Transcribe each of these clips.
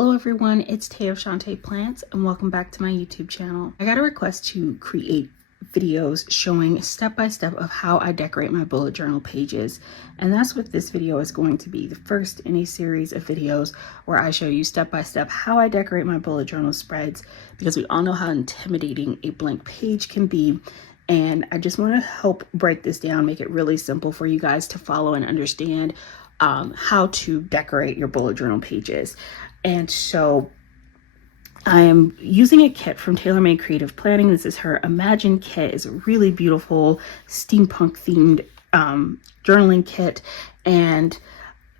Hello everyone, it's Tay of Shantae Plants and welcome back to my YouTube channel. I got a request to create videos showing step-by-step of how I decorate my bullet journal pages, and that's what this video is going to be, the first in a series of videos where I show you step-by-step how I decorate my bullet journal spreads, because we all know how intimidating a blank page can be, and I just want to help break this down, make it really simple for you guys to follow and understand how to decorate your bullet journal pages. And so I am using a kit from Tailor Made Creative Planning. This is her Imagine kit. It's a really beautiful steampunk themed journaling kit, and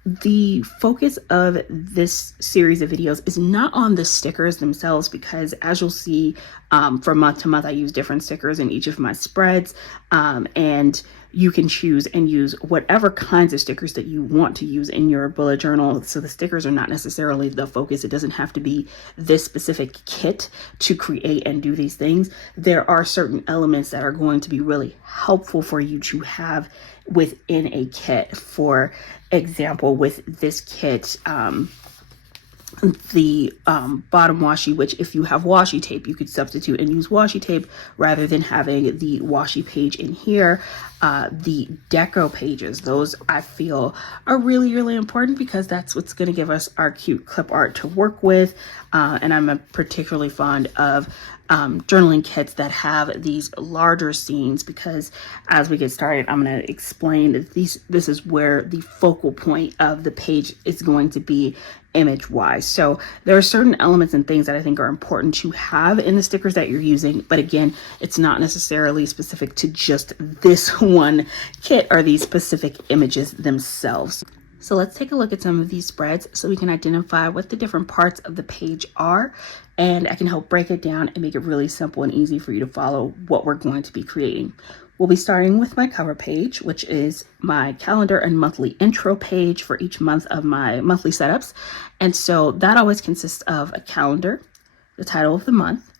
the focus of this series of videos is not on the stickers themselves, because as you'll see, from month to month I use different stickers in each of my spreads, and you can choose and use whatever kinds of stickers that you want to use in your bullet journal. So the stickers are not necessarily the focus. It doesn't have to be this specific kit to create and do these things. There are certain elements that are going to be really helpful for you to have within a kit. For example, with this kit, the bottom washi, which if you have washi tape, you could substitute and use washi tape rather than having the washi page in here. The deco pages, those I feel are really, really important, because that's what's going to give us our cute clip art to work with. And I'm particularly fond of journaling kits that have these larger scenes, because as we get started, I'm going to explain that this is where the focal point of the page is going to be image wise. So there are certain elements and things that I think are important to have in the stickers that you're using, but again, it's not necessarily specific to just this one kit or these specific images themselves. So let's take a look at some of these spreads so we can identify what the different parts of the page are, and I can help break it down and make it really simple and easy for you to follow what we're going to be creating. We'll be starting with my cover page, which is my calendar and monthly intro page for each month of my monthly setups. And so that always consists of a calendar, the title of the month,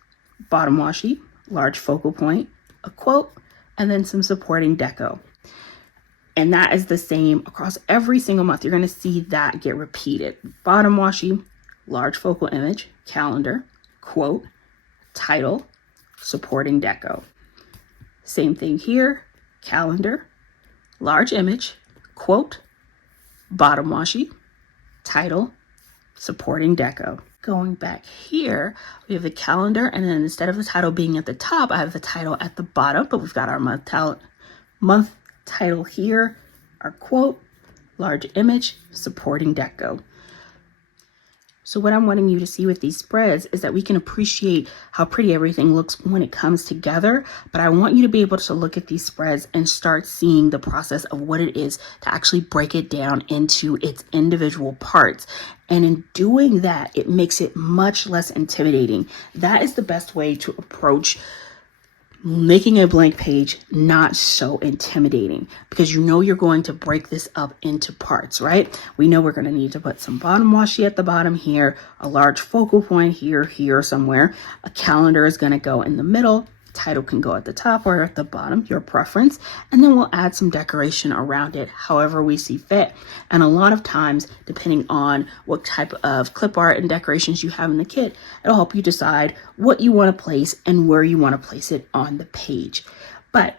bottom washi, large focal point, a quote, and then some supporting deco. And that is the same across every single month. You're going to see that get repeated. Bottom washi, large focal image, calendar, quote, title, supporting deco. Same thing here, calendar, large image, quote, bottom washi, title, supporting deco. Going back here, we have the calendar, and then instead of the title being at the top, I have the title at the bottom, but we've got our month title here, our quote, large image, supporting deco. So what I'm wanting you to see with these spreads is that we can appreciate how pretty everything looks when it comes together, but I want you to be able to look at these spreads and start seeing the process of what it is to actually break it down into its individual parts. And in doing that, it makes it much less intimidating. That is the best way to approach making a blank page not so intimidating, because you know you're going to break this up into parts, right? We know we're going to need to put some bottom washi at the bottom here, a large focal point here somewhere. A calendar is going to go in the middle. Title can go at the top or at the bottom, your preference, and then we'll add some decoration around it however we see fit. And a lot of times, depending on what type of clip art and decorations you have in the kit, it'll help you decide what you want to place and where you want to place it on the page. But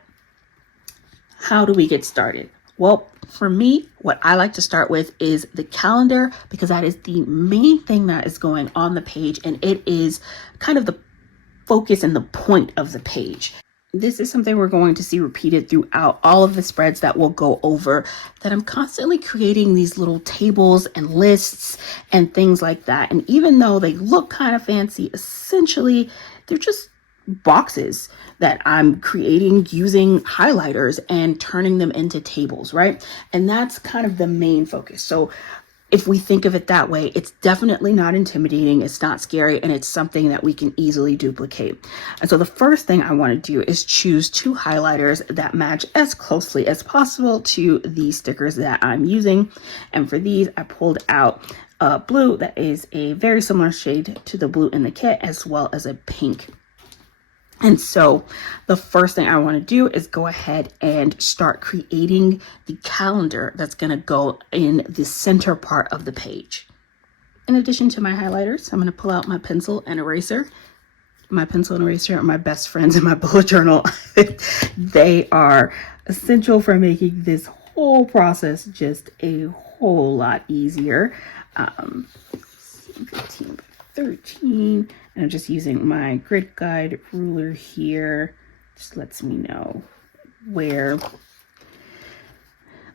how do we get started? Well, for me, what I like to start with is the calendar, because that is the main thing that is going on the page, and it is kind of the focus and the point of the page. This is something we're going to see repeated throughout all of the spreads that we'll go over, that I'm constantly creating these little tables and lists and things like that. And even though they look kind of fancy, essentially they're just boxes that I'm creating using highlighters and turning them into tables, right? And that's kind of the main focus. So if we think of it that way, it's definitely not intimidating, it's not scary, and it's something that we can easily duplicate. And so the first thing I want to do is choose two highlighters that match as closely as possible to the stickers that I'm using. And for these, I pulled out a blue that is a very similar shade to the blue in the kit, as well as a pink. And so the first thing I want to do is go ahead and start creating the calendar that's going to go in the center part of the page. in addition to my highlighters, I'm going to pull out my pencil and eraser. My pencil and eraser are my best friends in my bullet journal. They are essential for making this whole process just a whole lot easier. 15 by 13, and I'm just using my grid guide ruler here. Just lets me know where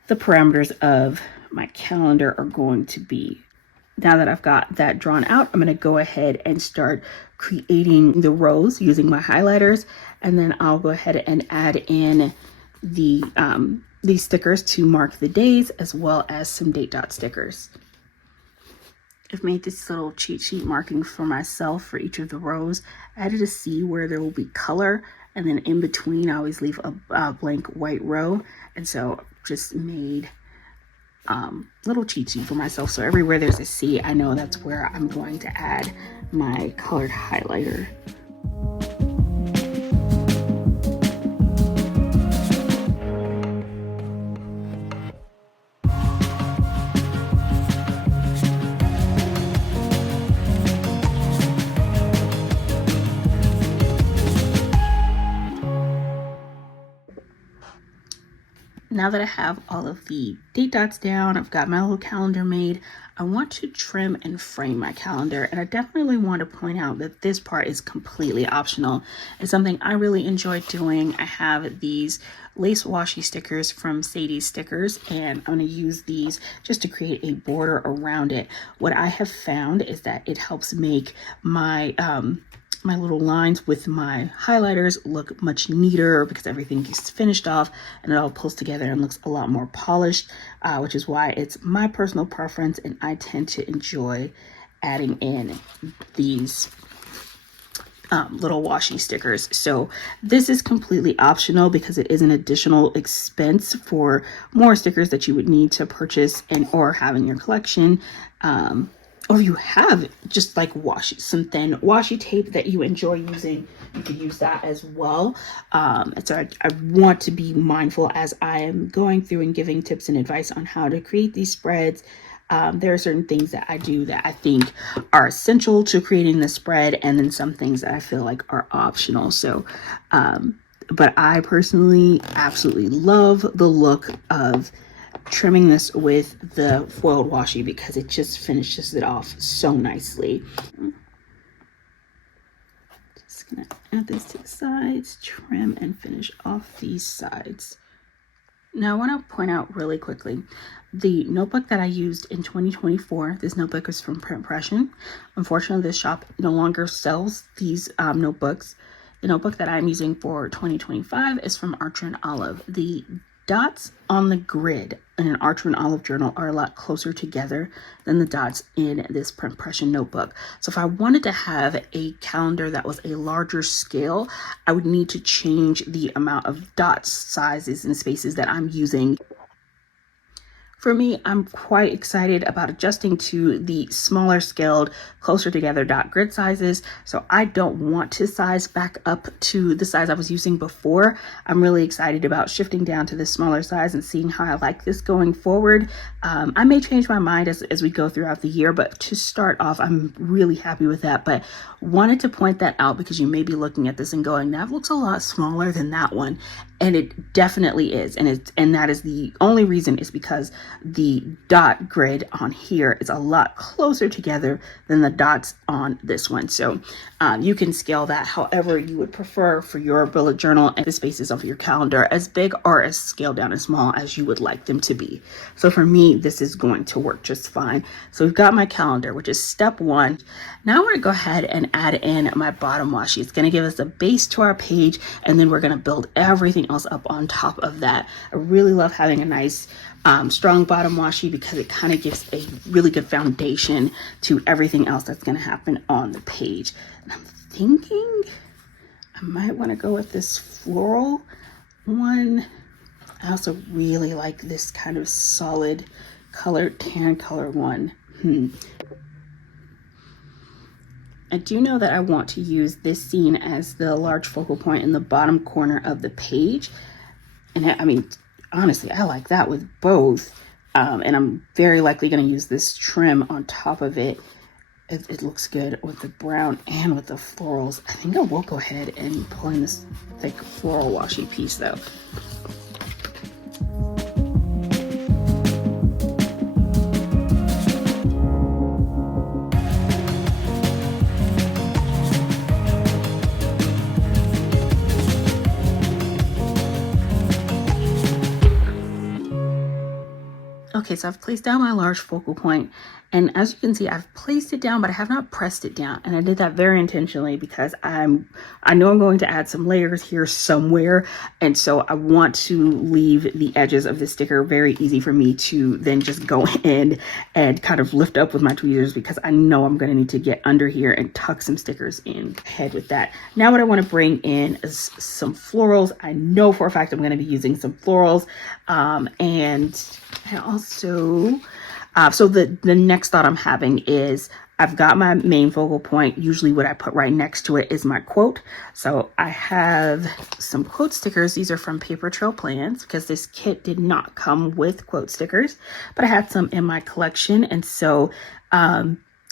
the parameters of my calendar are going to be. Now that I've got that drawn out, I'm going to go ahead and start creating the rows using my highlighters, and then I'll go ahead and add in the these stickers to mark the days, as well as some date dot stickers. I've made this little cheat sheet marking for myself for each of the rows. I added a C where there will be color, and then in between I always leave a blank white row, and so just made little cheat sheet for myself, so everywhere there's a C, I know that's where I'm going to add my colored highlighter. Now that I have all of the date dots down, I've got my little calendar made, I want to trim and frame my calendar. And I definitely want to point out that this part is completely optional. It's something I really enjoy doing. I have these lace washi stickers from Sadie's Stickers, and I'm going to use these just to create a border around it. What I have found is that it helps make my my little lines with my highlighters look much neater because everything is finished off and it all pulls together and looks a lot more polished, which is why it's my personal preference, and I tend to enjoy adding in these little washi stickers. So this is completely optional because it is an additional expense for more stickers that you would need to purchase and or have in your collection. Or you have just like washi, some thin washi tape that you enjoy using, you could use that as well. And so I want to be mindful as I am going through and giving tips and advice on how to create these spreads. There are certain things that I do that I think are essential to creating the spread, and then some things that I feel like are optional. So, but I personally absolutely love the look of trimming this with the foiled washi because it just finishes it off so nicely. Just gonna add this to the sides, trim and finish off these sides. Now I want to point out really quickly, the notebook that I used in 2024, this notebook is from Print Impression. Unfortunately, this shop no longer sells these notebooks. The notebook that I'm using for 2025 is from Archer and Olive. The dots on the grid in an Archer and Olive journal are a lot closer together than the dots in this Print Impression notebook. So if I wanted to have a calendar that was a larger scale, I would need to change the amount of dots, sizes, and spaces that I'm using. For me, I'm quite excited about adjusting to the smaller scaled, closer together dot grid sizes. So I don't want to size back up to the size I was using before. I'm really excited about shifting down to this smaller size and seeing how I like this going forward. I may change my mind as we go throughout the year, but to start off, I'm really happy with that. But wanted to point that out because you may be looking at this and going, that looks a lot smaller than that one. And it definitely is. And that is the only reason is because the dot grid on here is a lot closer together than the dots on this one. So you can scale that however you would prefer for your bullet journal and the spaces of your calendar, as big or as scaled down as small as you would like them to be. So for me, this is going to work just fine. So we've got my calendar, which is step one. Now I want to go ahead and add in my bottom washi. It's going to give us a base to our page, and then we're going to build everything else up on top of that. I really love having a nice strong bottom washi because it kind of gives a really good foundation to everything else that's going to happen on the page. And I'm thinking I might want to go with this floral one. I also really like this kind of solid color, tan color one. I do know that I want to use this scene as the large focal point in the bottom corner of the page. And I mean, honestly, I like that with both. And I'm very likely going to use this trim on top of it it looks good with the brown and with the florals. I think I will go ahead and pull in this thick floral washi piece though. Okay, so I've placed down my large focal point, and as you can see, I've placed it down, but I have not pressed it down. And I did that very intentionally because I know I'm going to add some layers here somewhere. And so I want to leave the edges of the sticker very easy for me to then just go in and kind of lift up with my tweezers, because I know I'm going to need to get under here and tuck some stickers in. Ahead with that. Now what I want to bring in is some florals. I know for a fact I'm going to be using some florals. And also, so the next thought I'm having is I've got my main focal point. Usually what I put right next to it is my quote. So I have some quote stickers. These are from Paper Trail Plans because this kit did not come with quote stickers, but I had some in my collection. And so,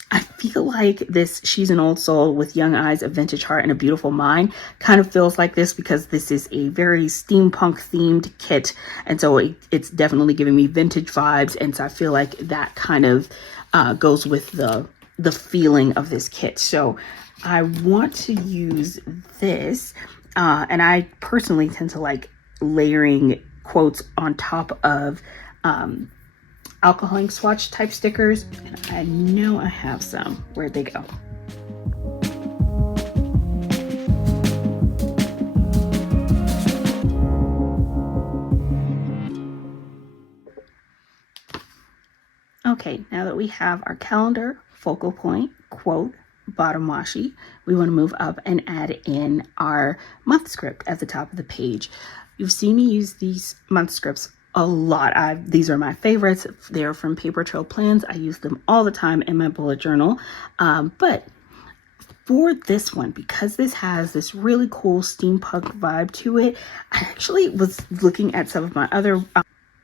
I feel like this She's an Old Soul with Young Eyes, a Vintage Heart, and a Beautiful Mind kind of feels like this, because this is a very steampunk themed kit. And so it's definitely giving me vintage vibes. And so I feel like that kind of goes with the feeling of this kit. So I want to use this. And I personally tend to like layering quotes on top of alcohol ink swatch type stickers, and I know I have some. Where'd they go? Okay, now that we have our calendar, focal point, quote, bottom washi, we want to move up and add in our month script at the top of the page. You've seen me use these month scripts a lot. These are my favorites. They're from Paper Trail Plans. I use them all the time in my bullet journal. But for this one, because this has this really cool steampunk vibe to it, I actually was looking at some of my other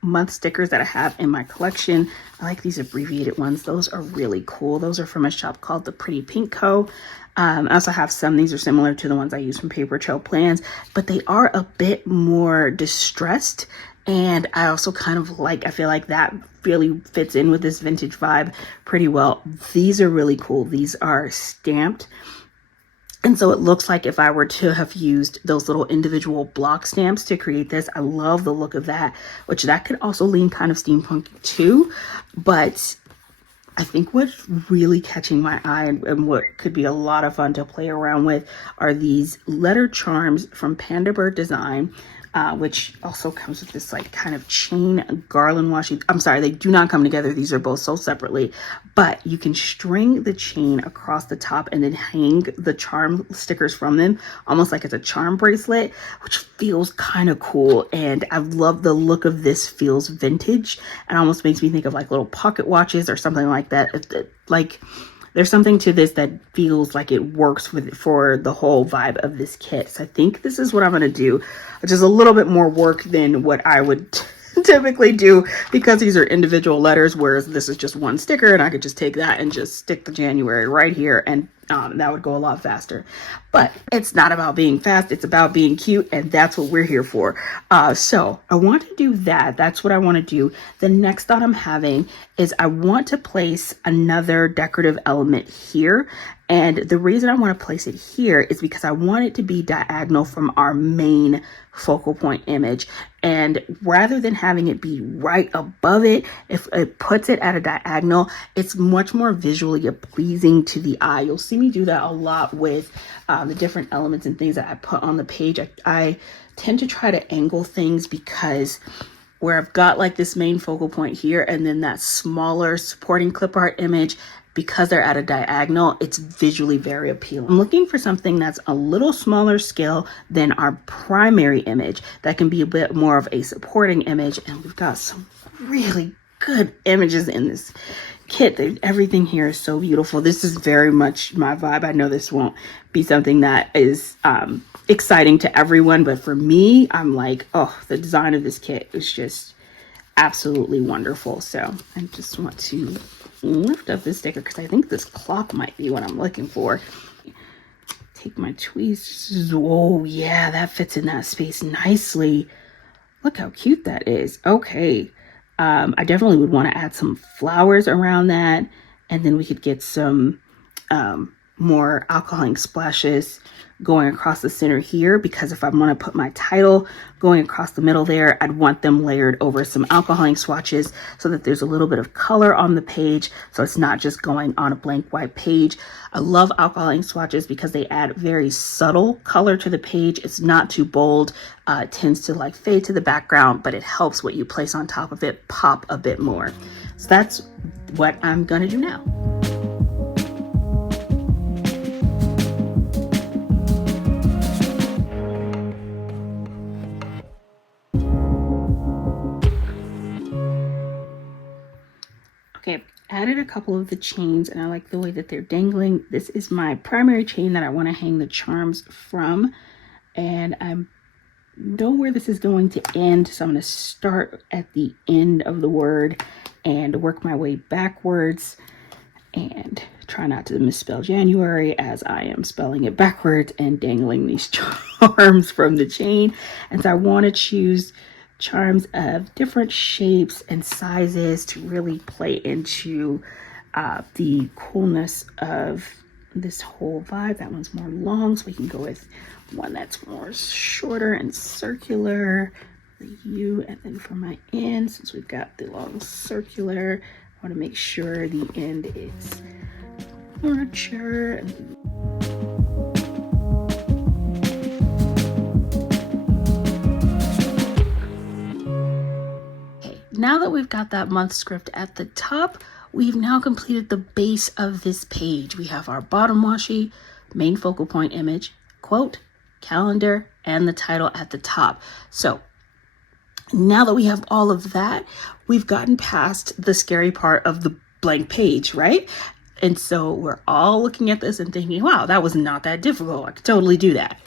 month stickers that I have in my collection. I like these abbreviated ones. Those are really cool. Those are from a shop called The Pretty Pink Co. I also have some. These are similar to the ones I use from Paper Trail Plans, but they are a bit more distressed. And I also kind of I feel like that really fits in with this vintage vibe pretty well. These are really cool. These are stamped. And so it looks like if I were to have used those little individual block stamps to create this. I love the look of that, which that could also lean kind of steampunk too. But I think what's really catching my eye and what could be a lot of fun to play around with are these letter charms from Panda Bird Design. Which also comes with this like kind of chain garland washi. I'm sorry, they do not come together. These are both sold separately, but you can string the chain across the top and then hang the charm stickers from them, almost like it's a charm bracelet, which feels kind of cool. And I love the look of this. Feels vintage and almost makes me think of like little pocket watches or something like that. Like, there's something to this that feels like it works for the whole vibe of this kit. So I think this is what I'm going to do, which is a little bit more work than what I would typically do, because these are individual letters, whereas this is just one sticker and I could just take that and just stick the January right here, and that would go a lot faster. But it's not about being fast, it's about being cute, and that's what we're here for. So I want to do that. That's what I want to do. The next thought I'm having is I want to place another decorative element here. And the reason I want to place it here is because I want it to be diagonal from our main focal point image. And rather than having it be right above it, if it puts it at a diagonal, it's much more visually pleasing to the eye. You'll see me do that a lot with the different elements and things that I put on the page. I tend to try to angle things, because where I've got like this main focal point here and then that smaller supporting clip art image, because they're at a diagonal, it's visually very appealing. I'm looking for something that's a little smaller scale than our primary image, that can be a bit more of a supporting image. And we've got some really good images in this kit. Everything here is so beautiful. This is very much my vibe. I know this won't be something that is exciting to everyone, but for me, I'm like, oh, the design of this kit is just absolutely wonderful. So I just want to lift up this sticker because I think this clock might be what I'm looking for. Take my tweezers. Oh yeah, that fits in that space nicely. Look how cute that is. Okay. I definitely would want to add some flowers around that, and then we could get some more alcohol ink splashes going across the center here, because if I want to put my title going across the middle there, I'd want them layered over some alcohol ink swatches so that there's a little bit of color on the page, so it's not just going on a blank white page. I love alcohol ink swatches because they add very subtle color to the page. It's not too bold. It tends to like fade to the background, but it helps what you place on top of it pop a bit more. So that's what I'm gonna do now. Okay, I've added a couple of the chains and I like the way that they're dangling. This is my primary chain that I want to hang the charms from, and I know where this is going to end, so I'm going to start at the end of the word and work my way backwards and try not to misspell January as I am spelling it backwards and dangling these charms from the chain. And so I want to choose charms of different shapes and sizes to really play into the coolness of this whole vibe. That one's more long, so we can go with one that's more shorter and circular for you. And then for my end, since we've got the long circular, I want to make sure the end is larger. Now that we've got that month script at the top, we've now completed the base of this page. We have our bottom washi, main focal point image, quote, calendar, and the title at the top. So now that we have all of that, we've gotten past the scary part of the blank page, right? And so we're all looking at this and thinking, wow, that was not that difficult. I could totally do that.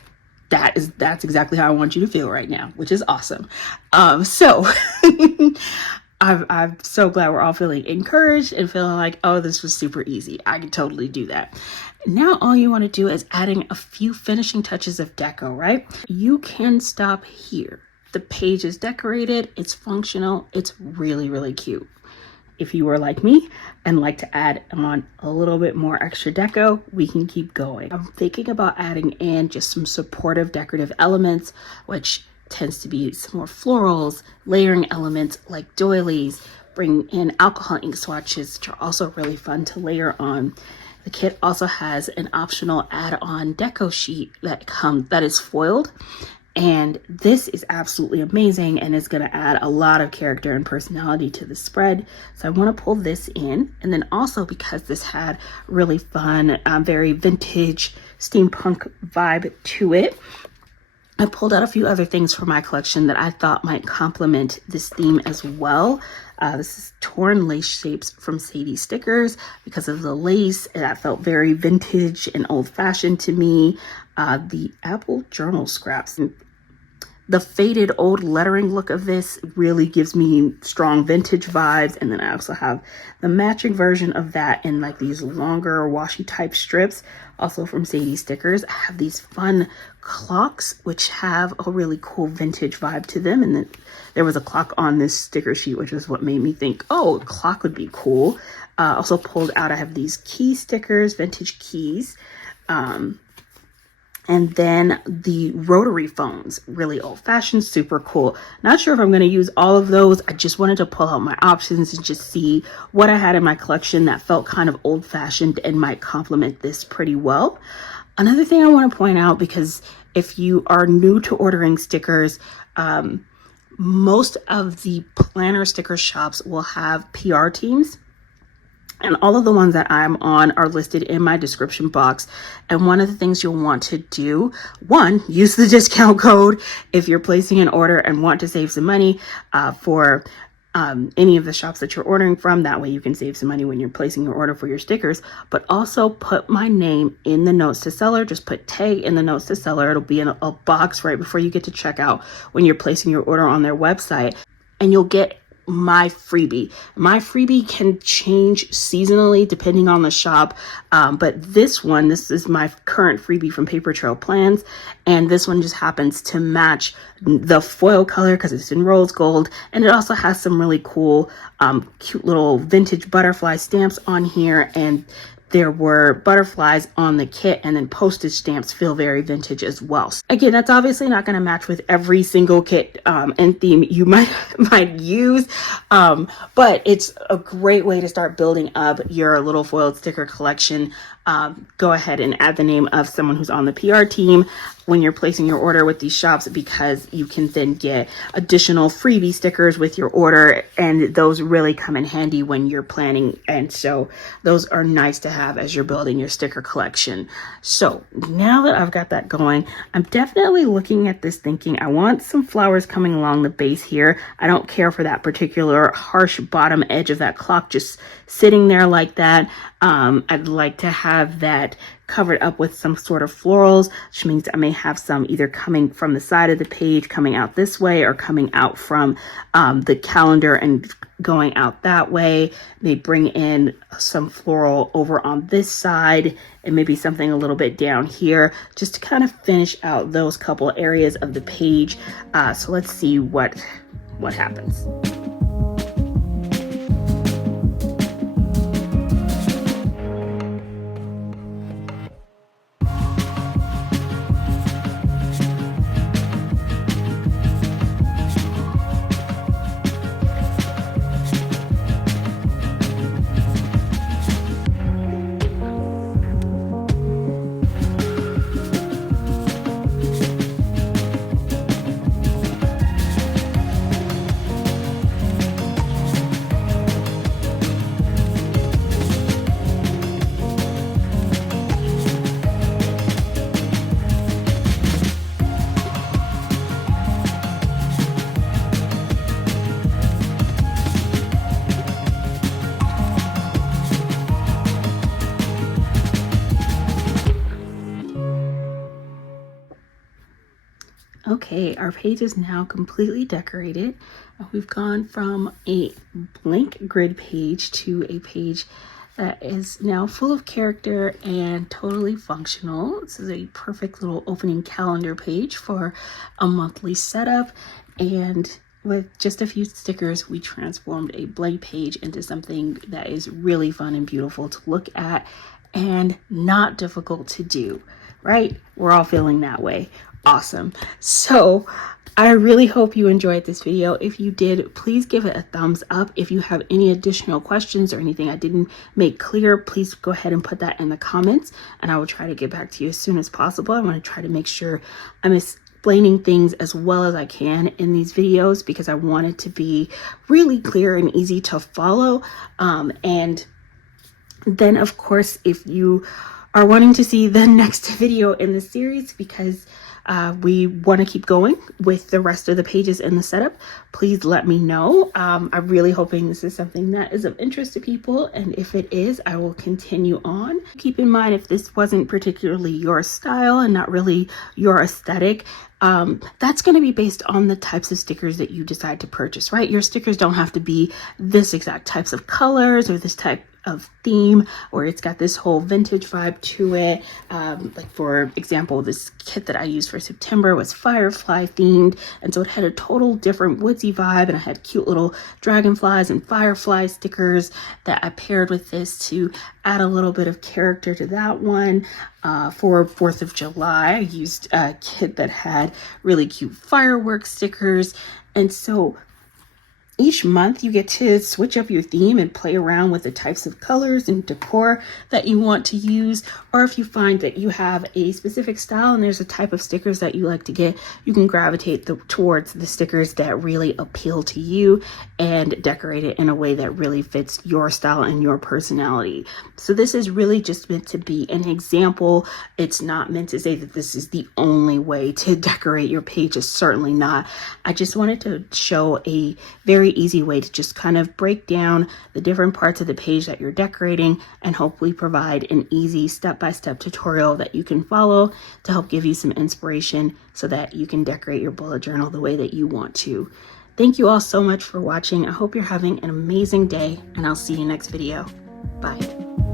That's exactly how I want you to feel right now, which is awesome. So I'm so glad we're all feeling encouraged and feeling like, oh, this was super easy. I can totally do that. Now all you want to do is adding a few finishing touches of deco, right? You can stop here. The page is decorated, it's functional, it's really, really cute. If you were like me and like to add on a little bit more extra deco, we can keep going. I'm thinking about adding in just some supportive decorative elements, which tends to be some more florals, layering elements like doilies, bring in alcohol ink swatches, which are also really fun to layer on. The kit also has an optional add-on deco sheet that is foiled. And this is absolutely amazing and is going to add a lot of character and personality to the spread. So I want to pull this in. And then also because this had really fun, very vintage steampunk vibe to it, I pulled out a few other things from my collection that I thought might complement this theme as well. This is torn lace shapes from Sadie Stickers. Because of the lace, that felt very vintage and old-fashioned to me. The apple journal scraps. The faded old lettering look of this really gives me strong vintage vibes. And then I also have the matching version of that in like these longer washi type strips, also from Sadie Stickers. I have these fun clocks, which have a really cool vintage vibe to them. And then there was a clock on this sticker sheet, which is what made me think, oh, a clock would be cool. Also pulled out, I have these key stickers, vintage keys. And then the rotary phones, really old fashioned, super cool. Not sure if I'm going to use all of those. I just wanted to pull out my options and just see what I had in my collection that felt kind of old fashioned and might complement this pretty well. Another thing I want to point out, because if you are new to ordering stickers, most of the planner sticker shops will have PR teams. And all of the ones that I'm on are listed in my description box. And one of the things you'll want to do, one, use the discount code if you're placing an order and want to save some money for any of the shops that you're ordering from. That way you can save some money when you're placing your order for your stickers. But also put my name in the notes to seller. Just put tag in the notes to seller. It'll be in a box right before you get to checkout when you're placing your order on their website. And you'll get my freebie. My freebie can change seasonally depending on the shop, but this is my current freebie from Paper Trail Plans, and this one just happens to match the foil color because it's in rose gold, and it also has some really cool cute little vintage butterfly stamps on here, and there were butterflies on the kit, and then postage stamps feel very vintage as well. Again, that's obviously not going to match with every single kit and theme you might use, but it's a great way to start building up your little foiled sticker collection. Go ahead and add the name of someone who's on the PR team when you're placing your order with these shops, because you can then get additional freebie stickers with your order, and those really come in handy when you're planning, and so those are nice to have as you're building your sticker collection. So now that I've got that going, I'm definitely looking at this thinking I want some flowers coming along the base here. I don't care for that particular harsh bottom edge of that clock just sitting there like that. I'd like to have that covered up with some sort of florals, which means I may have some either coming from the side of the page, coming out this way, or coming out from the calendar and going out that way. May bring in some floral over on this side, and maybe something a little bit down here, just to kind of finish out those couple areas of the page. So let's see what happens. Okay, our page is now completely decorated. We've gone from a blank grid page to a page that is now full of character and totally functional. This is a perfect little opening calendar page for a monthly setup, and with just a few stickers, we transformed a blank page into something that is really fun and beautiful to look at and not difficult to do, right? We're all feeling that way. Awesome. So I really hope you enjoyed this video. If you did, please give it a thumbs up. If you have any additional questions or anything I didn't make clear, please go ahead and put that in the comments, and I will try to get back to you as soon as possible. I want to try to make sure I'm explaining things as well as I can in these videos, because I want it to be really clear and easy to follow. And then, of course, if you are wanting to see the next video in the series, because we want to keep going with the rest of the pages in the setup, please let me know. I'm really hoping this is something that is of interest to people, and if it is, I will continue on. Keep in mind, if this wasn't particularly your style and not really your aesthetic, that's going to be based on the types of stickers that you decide to purchase, right? Your stickers don't have to be this exact types of colors or this type of theme, or it's got this whole vintage vibe to it. Like for example, this kit that I used for September was firefly themed, and so it had a total different woodsy vibe, and I had cute little dragonflies and firefly stickers that I paired with this to add a little bit of character to that one. For 4th of July, I used a kit that had really cute fireworks stickers, and so each month you get to switch up your theme and play around with the types of colors and decor that you want to use. Or if you find that you have a specific style and there's a type of stickers that you like to get, you can gravitate towards the stickers that really appeal to you and decorate it in a way that really fits your style and your personality. So this is really just meant to be an example. It's not meant to say that this is the only way to decorate your page. It's certainly not. I just wanted to show a very easy way to just kind of break down the different parts of the page that you're decorating, and hopefully provide an easy step-by-step tutorial that you can follow to help give you some inspiration so that you can decorate your bullet journal the way that you want to. Thank you all so much for watching. I hope you're having an amazing day, and I'll see you next video. Bye.